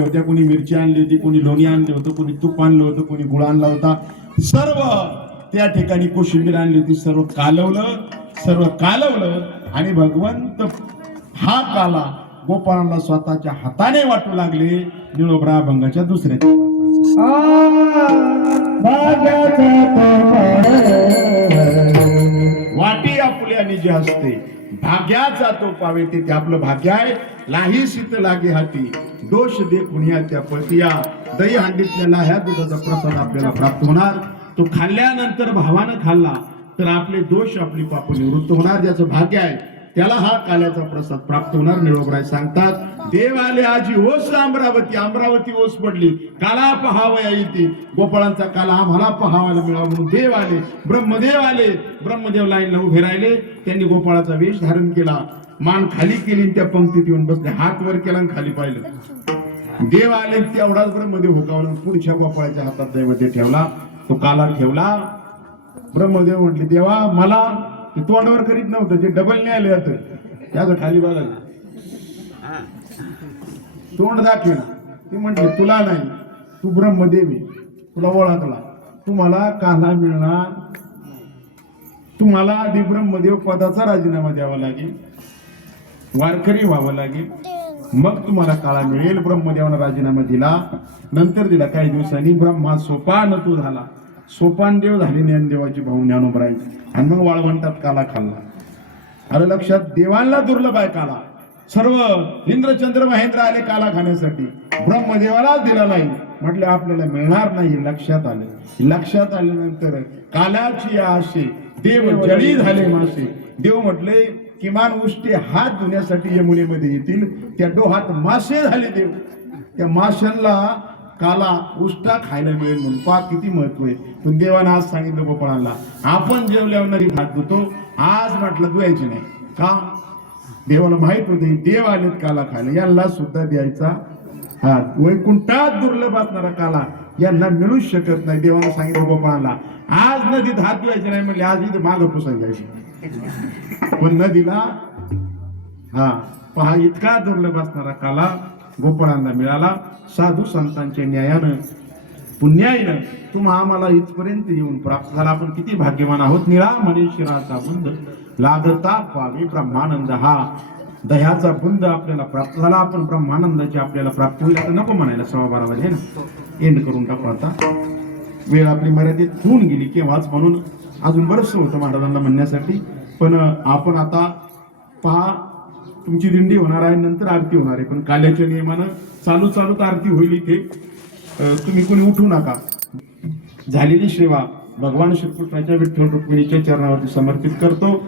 होत्या, कोणी मिरची आणली होती, कोणी लोणी आणलं होतं, कोणी तूप आणलं होतं, कोणी गुळ आणला होता, सर्व त्या ठिकाणी कोशिंबीर आणली होती, सर्व कालवलं आणि भगवंत हा काला गोपाळांना स्वतःच्या हाताने वाटू लागले. निळोबरा भंगाच्या दुसऱ्या वाटी आपल्याने जी असते भाग्याचा तो पावे ते आपलं भाग्य आहे. लाही शीत लागे हाती दोष दे पुण्या त्या पतिया दही हांडीतल्या लाह्या दुधाचा प्रसाद आपल्याला प्राप्त होणार. तो खाल्ल्यानंतर भावानं खाल्ला तर आपले दोष आपली पाप निवृत्त होणार. ज्याचं भाग्य आहे त्याला हा काल्याचा प्रसाद प्राप्त होणार. निळोबराय सांगतात, देव आले आजी ओस अमरावती, अमरावती ओस पडली, काला पहावया येते. गोपाळांचा काला आम्हाला पहावायला मिळावा म्हणून देव आले, ब्रह्मदेव आले. ब्रह्मदेव लाईनला उभे राहिले. त्यांनी गोपाळाचा वेश धारण केला, मान खाली केली, त्या पंक्तीत येऊन बसले, हात वर केला आणि खाली पाहिलं. देव आले तेवढाच ब्रह्मदेव हुकावला, पुढच्या गोपाळाच्या हातात दैवते ठेवला, तो काला ठेवला. ब्रह्मदेव म्हटले, देवा मला ते तोंडावर करीत नव्हतं, जे डबल नाही आले होतं त्याचं खाली बघायला तोंड दाखवेना. ती म्हटले, तुला नाही, तू ब्रह्मदेवी, तुला ओळखला, तुम्हाला काला मिळणार. तुम्हाला आधी ब्रह्मदेव पदाचा राजीनामा द्यावा लागेल, वारकरी व्हावं लागेल, मग तुम्हाला काळा मिळेल. ब्रह्मदेवानं राजीनामा दिला. नंतर दिला काही दिवसांनी ब्रह्मा सोपान तो झाला. सोपान देव झाले ज्ञानदेवाची भाऊ ज्ञानोबराय, आणि मग वाळवंटात काला खाल्ला. आलं लक्षात, देवांना दुर्लभ आहे काला. सर्व इंद्रचंद्र महेंद्र आले काला खाण्यासाठी, ब्रह्मदेवाला दिला नाही. म्हटलं आपल्याला मिळणार नाही. लक्षात आले. लक्षात आल्यानंतर काल्याची आशे देव जळी झाले मासे. देव म्हटले किमान उष्टे हात धुण्यासाठी यमुनेमध्ये येतील, त्या डोहात मासे झाले. देव त्या माशांना काला उष्टा खायला मिळेल म्हणून पा किती महत्व आहे. पण देवानं आज सांगितलं गोपाळांना, आपण जेवल्यावर हात धुतो, आज म्हटलं धुवायचे नाही का. देवाला माहित होते देव आलेत काला खायला, यांना सुद्धा द्यायचा हात. वैकुंठात दुर्लभ असणारा काला यांना मिळूच शकत नाही. देवानं सांगितलं गोपाळांना, आज नदीत हात धुवायचे नाही म्हणले, आज इथे मागं पुसायला जायचे. पण नदीला हा पहा, इतका दुर्लभ असणारा काला गोपाळांना मिळाला. साधू संतांच्या न्यायानं पुण्याईनं तुम्हा आम्हाला इथपर्यंत येऊन प्राप्त झाला. आपण किती भाग्यवान आहोत. निळा मनीषराचा बुंद लागता पावे ब्रह्मानंद. हा दह्याचा बुंद आपल्याला प्राप्त झाला. आपण ब्रह्मानंदाची आपल्याला प्राप्ती होईल. आता नको म्हणायला 12:15 वाजे ना, एंड करून टाकू. आता वेळ आपली मर्यादित होऊन गेली केव्हाच, म्हणून अजून बरंच होतं महाराजांना म्हणण्यासाठी. पण आपण आता पहा, तुमची दिंडी होणार आहे, नंतर आरती होणार आहे. पण काल्याच्या नियमानं चालू आरती होईल इथे. तुम्ही कोणी उठू नका. झालेली सेवा भगवान श्रीकृष्णाच्या विठ्ठल रुक्मिणीच्या चरणावरती समर्पित करतो.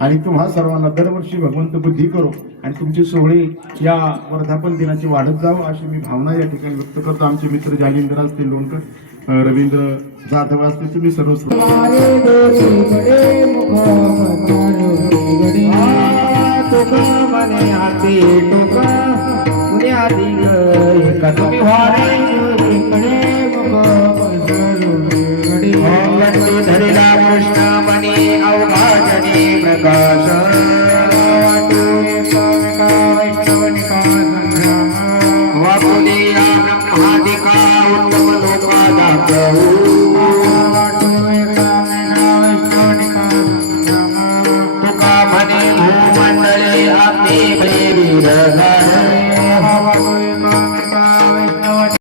आणि तुम्हा सर्वांना दरवर्षी भगवंत बुद्धी करो आणि तुमचे सोहळे या वर्धापन दिनाची वाढत जावं, अशी मी भावना या ठिकाणी व्यक्त करतो. आमचे मित्र जालिंदर असतील, लोणकर, रवींद्र जाधव असतील, तुम्ही सर्व मने आती टोका पुण्या दिग एका तुम्ही वारे कडे गडी धरिला कृष्ण मनी अवघाजनी प्रकाश वाटू एका वैष्णवनिका संग्राम वापुदेया ब्रह्मादिका उत्तम लोका दाखवू